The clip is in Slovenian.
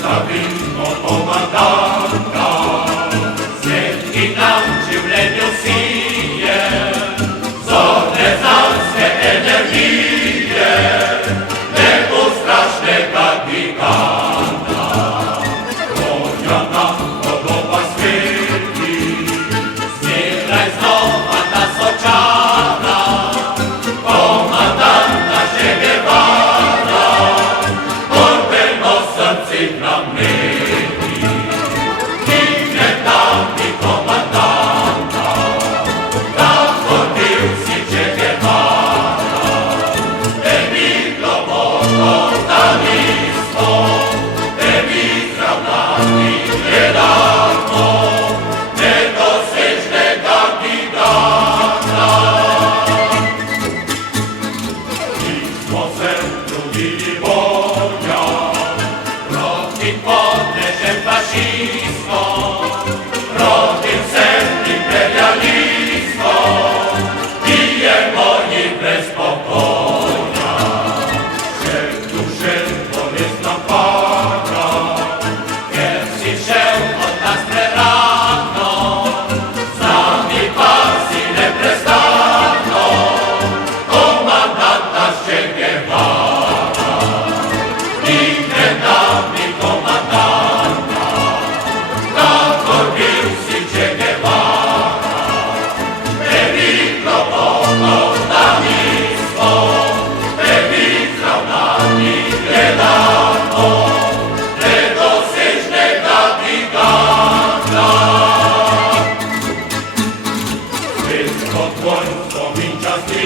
Zawinno komandanta, setki nam življenju sije, zorne zanske energije, nebo strašnega giganta. Konja nam podoba sveti, zmeraj znova nas očara, komandanta Che Guevara, borbeno srce nam meri. Nikne dani komandanta, tako bil si Che Guevara, tebi globoko nismo, tebi zravnani gledamo, nedosežnega giganta. Nismo se trudili volja, proti podnežem fašistom, proti vsem imperialistom, bijemo jih brez pokoja. Še duše bolest nam pada, ker si šel od nas prerano, z nami pa si neprestano, komandanta Che Guevara. Nikne dani komandanta, kakor bil si Che Guevara, tebi globoko nismo, tebi zravnani gledamo, nedosežnega giganta. Svet kot tvoj spomin časti,